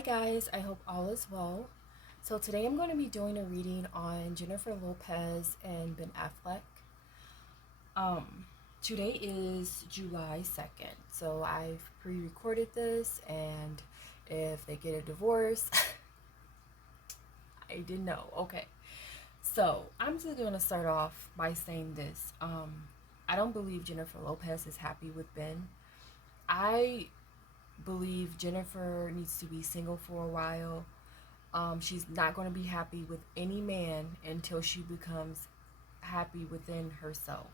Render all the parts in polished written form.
Hi guys, I hope all is well. So today I'm going to be doing a reading on Jennifer Lopez and Ben Affleck. Um, Today is July 2nd, so I've pre-recorded this, and if they get a divorce, I didn't know. Okay, so I'm just going to start off by saying this. I don't believe Jennifer Lopez is happy with Ben. I believe Jennifer needs to be single for a while. She's not going to be happy with any man until she becomes happy within herself.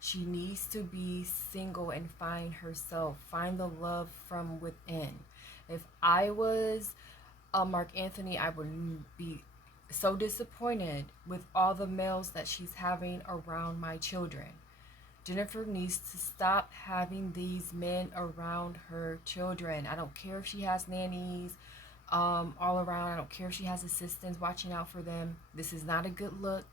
She needs to be single and find herself, find the love from within. If I was Marc Anthony, I would be so disappointed with all the males that she's having around my children. Jennifer needs to stop having these men around her children. I don't care if she has nannies all around. I don't care if she has assistants watching out for them. This is not a good look.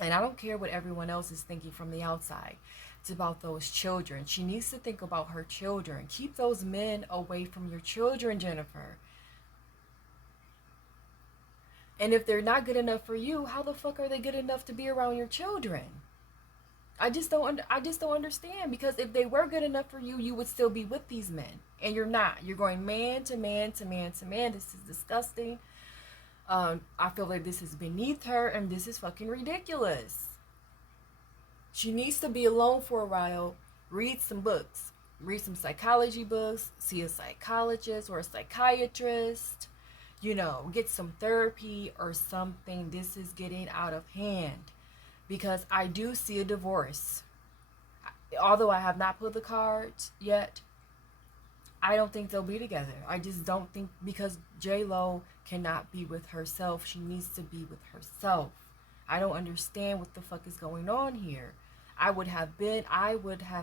And I don't care what everyone else is thinking from the outside. It's about those children. She needs to think about her children. Keep those men away from your children, Jennifer. And if they're not good enough for you, how the fuck are they good enough to be around your children? I just don't understand, because if they were good enough for you, you would still be with these men, and you're not. You're going man to man to man to man. This is disgusting. I feel like this is beneath her, and this is fucking ridiculous. She needs to be alone for a while. Read some books. Read some psychology books. See a psychologist or a psychiatrist. Get some therapy or something. This is getting out of hand, because I do see a divorce. Although I have not put the cards yet, I don't think they'll be together. I just don't think, because J-Lo cannot be with herself. She needs to be with herself. I don't understand what the fuck is going on here. I would have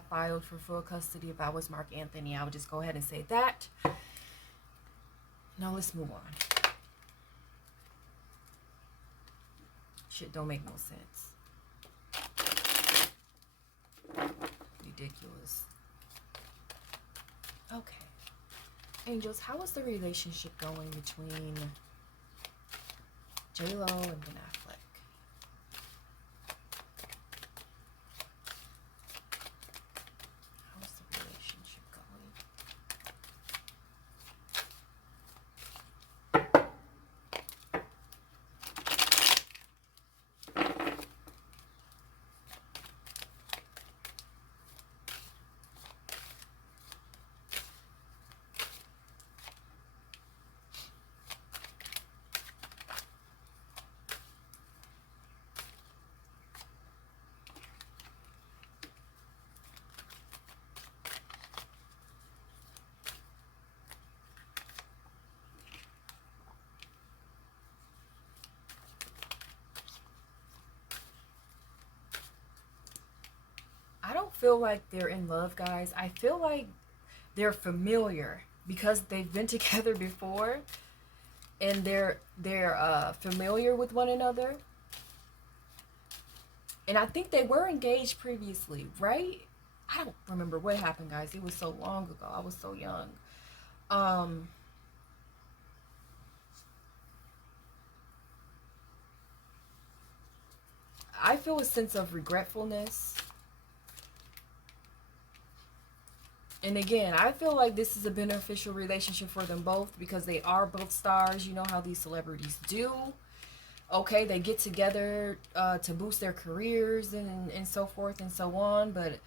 filed for full custody if I was Marc Anthony. I would just go ahead and say that. Now let's move on. Shit don't make no sense. Ridiculous. Okay. Angels, how is the relationship going between J-Lo and Ben Affleck? How is the relationship going? I don't feel like they're in love, guys. I feel like they're familiar, because they've been together before, and they're familiar with one another. And I think they were engaged previously, right? I don't remember what happened, guys. It was so long ago. I was so young. Um, I feel a sense of regretfulness. And again, I feel like this is a beneficial relationship for them both, because they are both stars. You know how these celebrities do. Okay, they get together to boost their careers and so forth and so on. But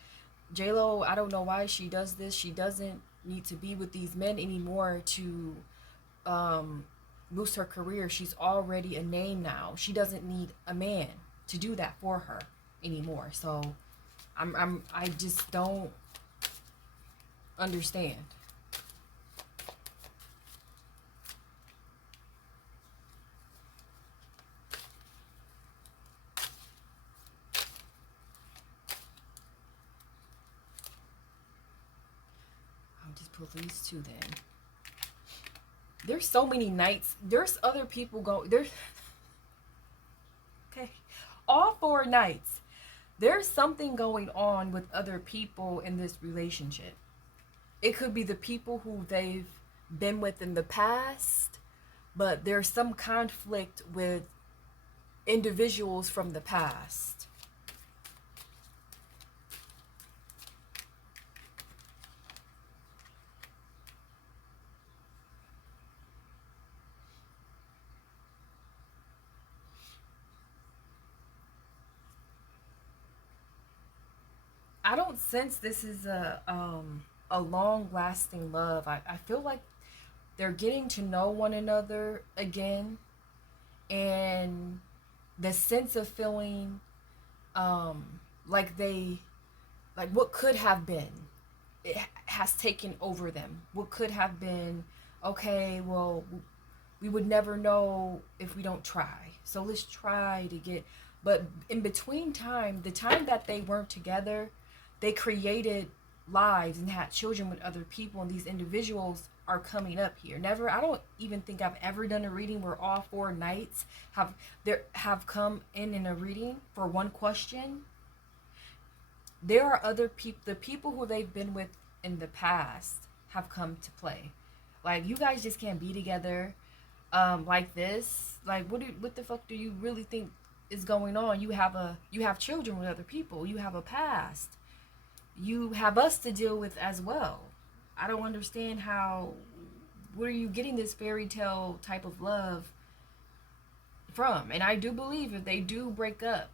J-Lo, I don't know why she does this. She doesn't need to be with these men anymore to boost her career. She's already a name now. She doesn't need a man to do that for her anymore. So I just don't understand. I'll just pull these two then. There's so many nights. There's other people there's okay. All 4 nights. There's something going on with other people in this relationship. It could be the people who they've been with in the past, but there's some conflict with individuals from the past. I don't sense this is a long lasting love. I feel like they're getting to know one another again, and the sense of feeling like they, like what could have been, it has taken over them. What could have been, okay, well, we would never know if we don't try, so let's try to get. But in between time, the time that they weren't together, they created lives and had children with other people, and these individuals are coming up here. Never, I don't even think I've ever done a reading where all four knights have come in a reading for one question. There are other people, the people who they've been with in the past have come to play. Like, you guys just can't be together like this. Like, what the fuck do you really think is going on? You have children with other people. You have a past. You have us to deal with as well. I don't understand how, where are you getting this fairy tale type of love from? And I do believe if they do break up,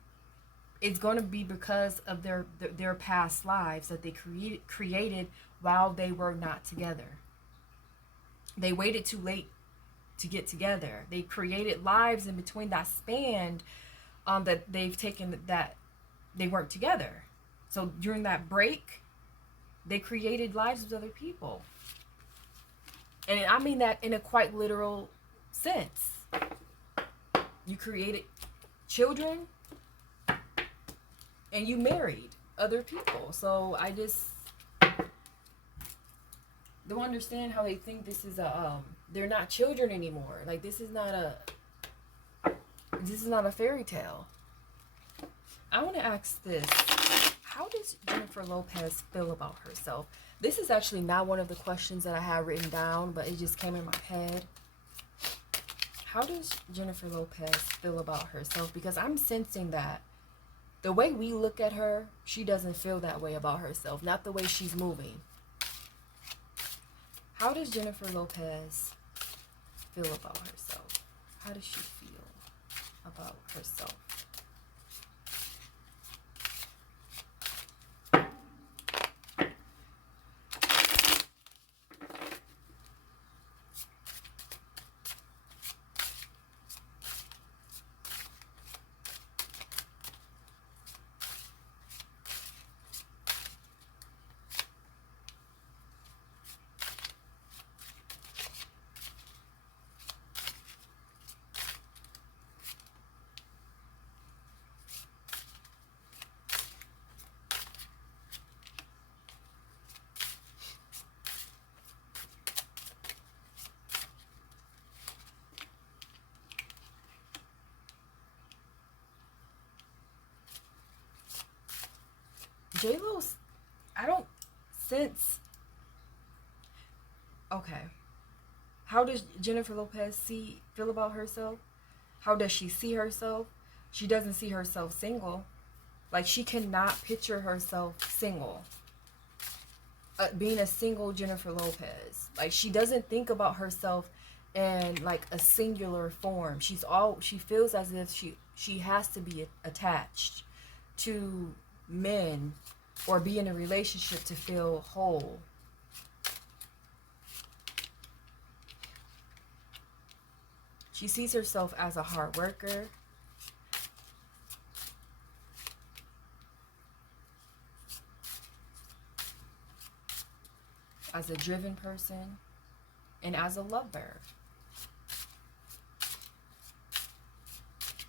it's going to be because of their past lives that they created while they were not together. They waited too late to get together. They created lives in between that span that they've taken, that they weren't together. So during that break, they created lives with other people. And I mean that in a quite literal sense. You created children and you married other people. So I just don't understand how they think this is they're not children anymore. Like, this is not a fairy tale. I want to ask this. How does Jennifer Lopez feel about herself? This is actually not one of the questions that I had written down, but it just came in my head. How does Jennifer Lopez feel about herself? Because I'm sensing that the way we look at her, she doesn't feel that way about herself. Not the way she's moving. How does Jennifer Lopez feel about herself? How does she feel about herself? J-Lo's, I don't sense. Okay. How does Jennifer Lopez feel about herself? How does she see herself? She doesn't see herself single. Like, she cannot picture herself single. Being a single Jennifer Lopez. Like, she doesn't think about herself in like a singular form. She feels as if she has to be attached to men or be in a relationship to feel whole. She sees herself as a hard worker, as a driven person, and as a lover.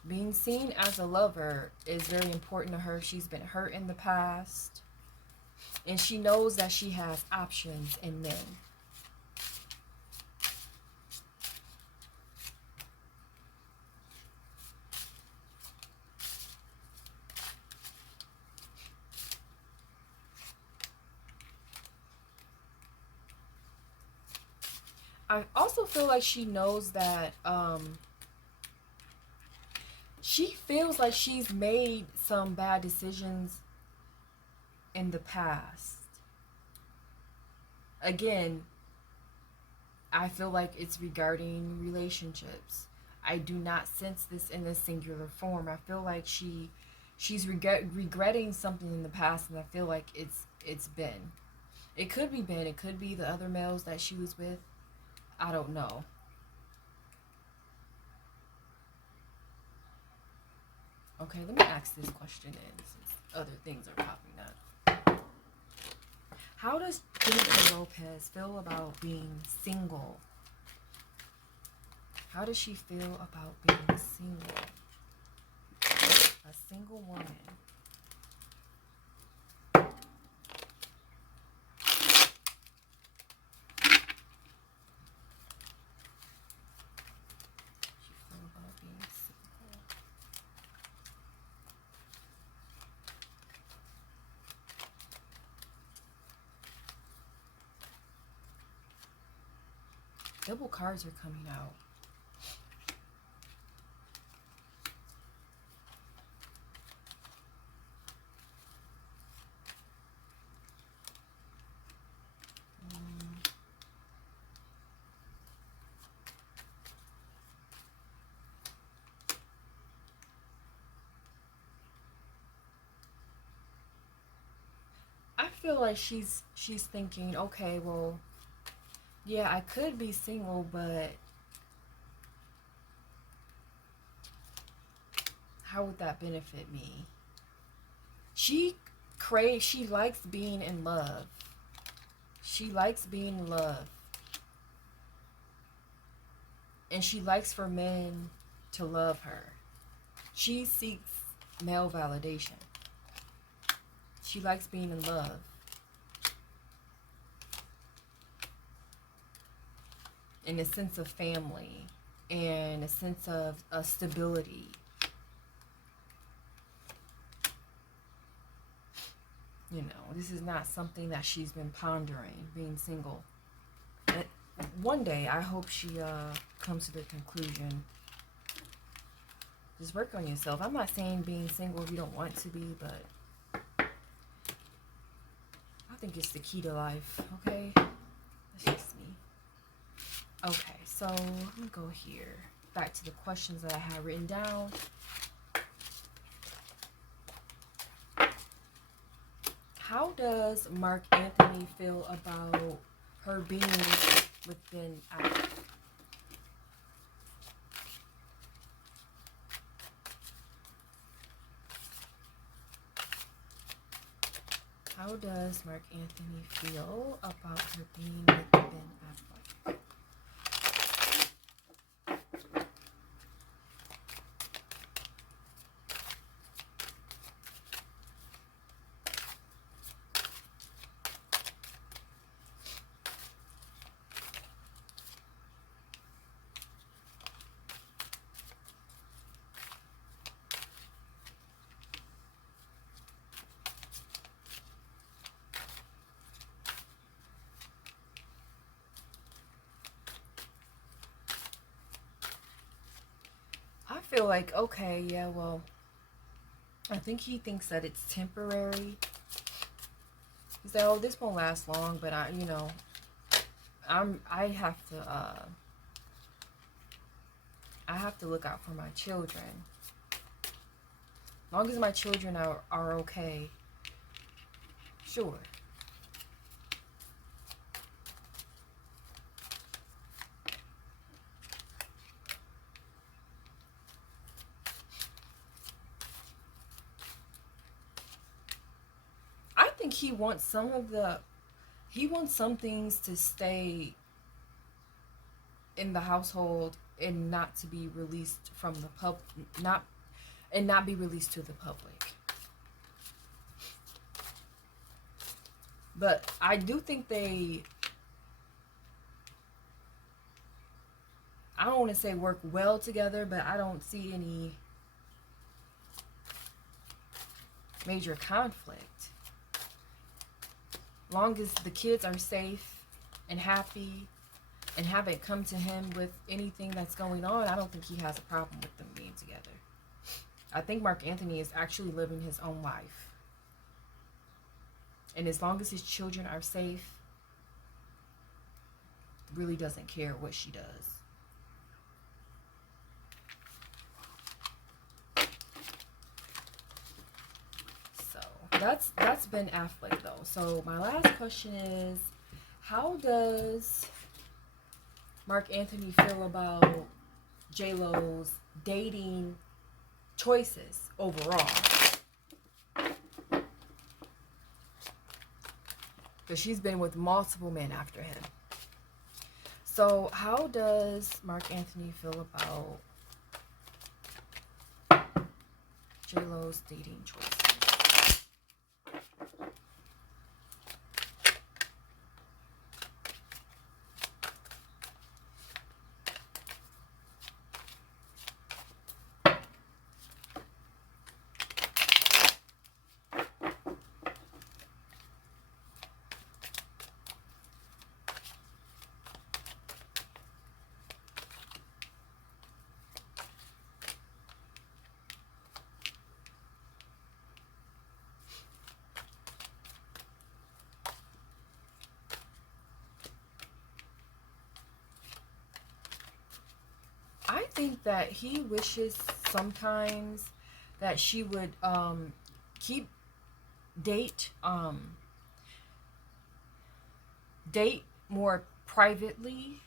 Being seen as a lover is very important to her. She's been hurt in the past, and she knows that she has options in men. I also feel like she knows that she feels like she's made some bad decisions in the past. Again, I feel like it's regarding relationships. I do not sense this in a singular form. I feel like she's regretting something in the past, and I feel like it's Ben. It could be Ben. It could be the other males that she was with. I don't know. Okay, let me ask this question in since other things are popping up. How does Jennifer Lopez feel about being single? How does she feel about being single? A single woman. She feel about being single. Double cards are coming out. I feel like she's thinking, okay, well, yeah, I could be single, but how would that benefit me? She likes being in love. She likes being in love. And she likes for men to love her. She seeks male validation. She likes being in love. And a sense of family and a sense of stability. You know, this is not something that she's been pondering, being single. And one day, I hope she comes to the conclusion. Just work on yourself. I'm not saying being single if you don't want to be, but I think it's the key to life, okay? That's just me. Okay, so let me go here. Back to the questions that I had written down. How does Marc Anthony feel about her being within Affleck? How does Marc Anthony feel about her being within Affleck? I feel like, okay, yeah, well, I think he thinks that it's temporary. He said, "Oh, this won't last long," but I have to look out for my children. As long as my children are okay, sure. I think he wants some things to stay in the household and not to be released from the not and not be released to the public. But I do think I don't want to say work well together, but I don't see any major conflict. Long as the kids are safe and happy, and haven't come to him with anything that's going on, I don't think he has a problem with them being together. I think Marc Anthony is actually living his own life. And as long as his children are safe, really doesn't care what she does. So that's Ben Affleck though. So my last question is, how does Marc Anthony feel about J-Lo's dating choices overall? Because she's been with multiple men after him. So how does Marc Anthony feel about J-Lo's dating choices? I think that he wishes sometimes that she would keep date date more privately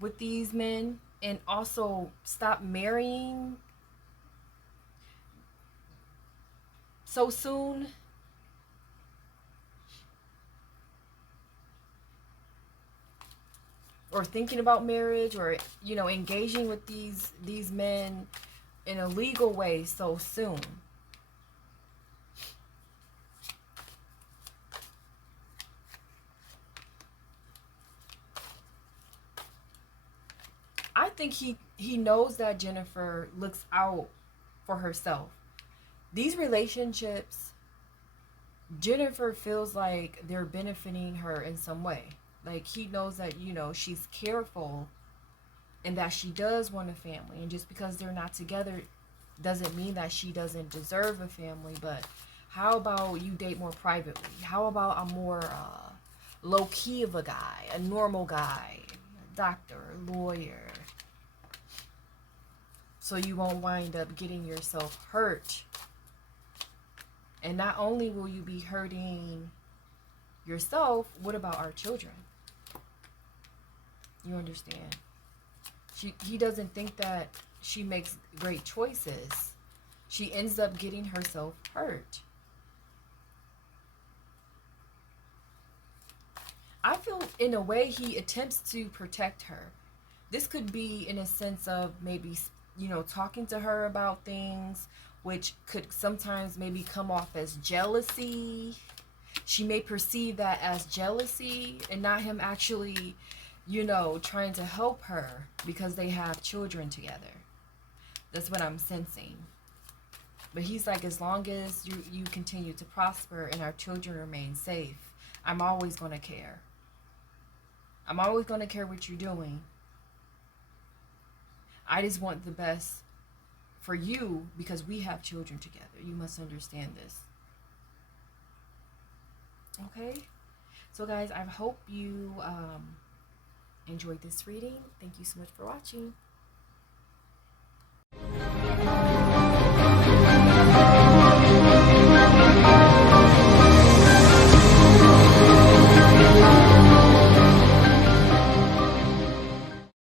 with these men, and also stop marrying so soon. Or thinking about marriage, or engaging with these men in a legal way so soon. I think he knows that Jennifer looks out for herself. These relationships, Jennifer feels like they're benefiting her in some way. Like, he knows that, she's careful and that she does want a family. And just because they're not together doesn't mean that she doesn't deserve a family. But how about you date more privately? How about a more low-key of a guy, a normal guy, a doctor, a lawyer? So you won't wind up getting yourself hurt. And not only will you be hurting yourself, what about our children? You understand? He doesn't think that she makes great choices. She ends up getting herself hurt. I feel in a way he attempts to protect her. This could be in a sense of maybe, talking to her about things, which could sometimes maybe come off as jealousy. She may perceive that as jealousy and not him actually, trying to help her because they have children together. That's what I'm sensing. But he's like, as long as you continue to prosper and our children remain safe, I'm always going to care. I'm always going to care what you're doing. I just want the best for you because we have children together. You must understand this. Okay? So guys, I hope you enjoyed this reading. Thank you so much for watching.